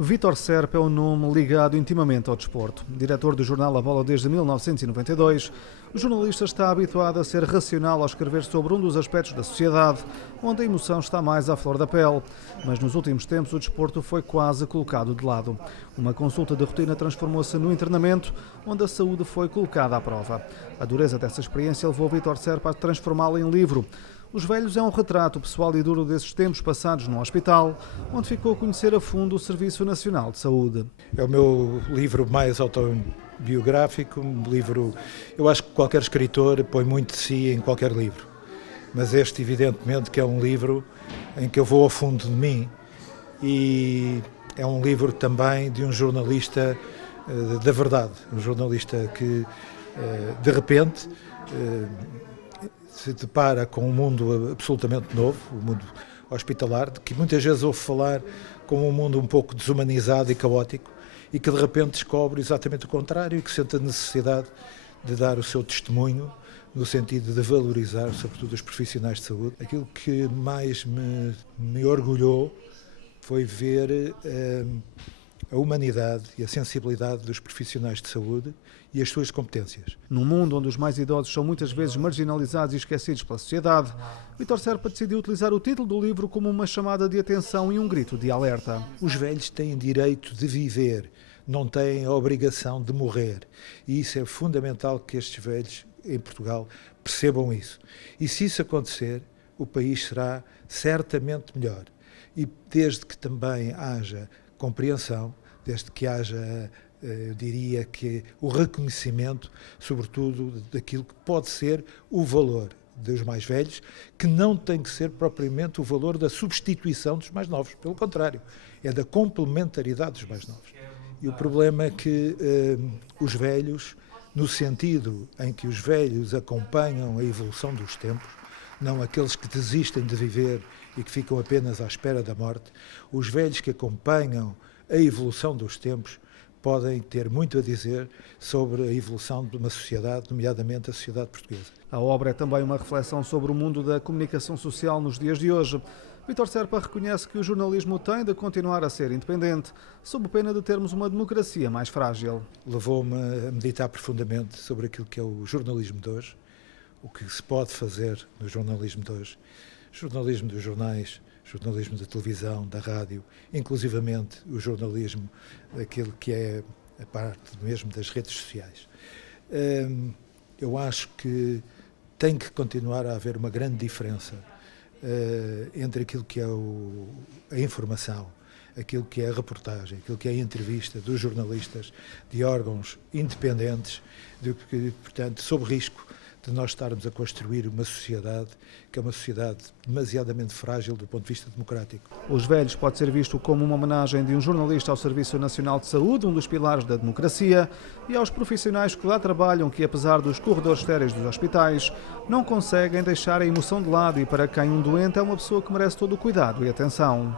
Vítor Serpa é um nome ligado intimamente ao desporto. Diretor do jornal A Bola desde 1992, o jornalista está habituado a ser racional ao escrever sobre um dos aspectos da sociedade, onde a emoção está mais à flor da pele. Mas nos últimos tempos o desporto foi quase colocado de lado. Uma consulta de rotina transformou-se no internamento, onde a saúde foi colocada à prova. A dureza dessa experiência levou Vítor Serpa a transformá-la em livro. Os Velhos é um retrato pessoal e duro desses tempos passados no hospital, onde ficou a conhecer a fundo o Serviço Nacional de Saúde. É o meu livro mais autobiográfico, eu acho que qualquer escritor põe muito de si em qualquer livro, mas este evidentemente que é um livro em que eu vou ao fundo de mim e é um livro também de um jornalista da verdade, um jornalista que de repente se depara com um mundo absolutamente novo, o mundo hospitalar, que muitas vezes ouve falar como um mundo um pouco desumanizado e caótico, e que de repente descobre exatamente o contrário e que sente a necessidade de dar o seu testemunho no sentido de valorizar, sobretudo, os profissionais de saúde. Aquilo que mais me orgulhou foi ver a humanidade e a sensibilidade dos profissionais de saúde e as suas competências. Num mundo onde os mais idosos são muitas vezes marginalizados e esquecidos pela sociedade, Vítor Serpa decidiu utilizar o título do livro como uma chamada de atenção e um grito de alerta. Os velhos têm direito de viver, não têm a obrigação de morrer. E isso é fundamental que estes velhos em Portugal percebam isso. E se isso acontecer, o país será certamente melhor. E desde que também haja compreensão, desde que haja, eu diria que o reconhecimento, sobretudo daquilo que pode ser o valor dos mais velhos, que não tem que ser propriamente o valor da substituição dos mais novos, pelo contrário, é da complementaridade dos mais novos. E o problema é que os velhos, no sentido em que os velhos acompanham a evolução dos tempos, não aqueles que desistem de viver e que ficam apenas à espera da morte, os velhos que acompanham a evolução dos tempos podem ter muito a dizer sobre a evolução de uma sociedade, nomeadamente a sociedade portuguesa. A obra é também uma reflexão sobre o mundo da comunicação social nos dias de hoje. Vítor Serpa reconhece que o jornalismo tem de continuar a ser independente, sob pena de termos uma democracia mais frágil. Levou-me a meditar profundamente sobre aquilo que é o jornalismo de hoje, o que se pode fazer no jornalismo de hoje, jornalismo dos jornais, jornalismo da televisão, da rádio, inclusivamente o jornalismo daquilo que é a parte mesmo das redes sociais. Eu acho que tem que continuar a haver uma grande diferença entre aquilo que é a informação, aquilo que é a reportagem, aquilo que é a entrevista dos jornalistas de órgãos independentes, portanto, sob risco de nós estarmos a construir uma sociedade que é uma sociedade demasiadamente frágil do ponto de vista democrático. Os Velhos pode ser visto como uma homenagem de um jornalista ao Serviço Nacional de Saúde, um dos pilares da democracia, e aos profissionais que lá trabalham que, apesar dos corredores estéreis dos hospitais, não conseguem deixar a emoção de lado e para quem um doente é uma pessoa que merece todo o cuidado e atenção.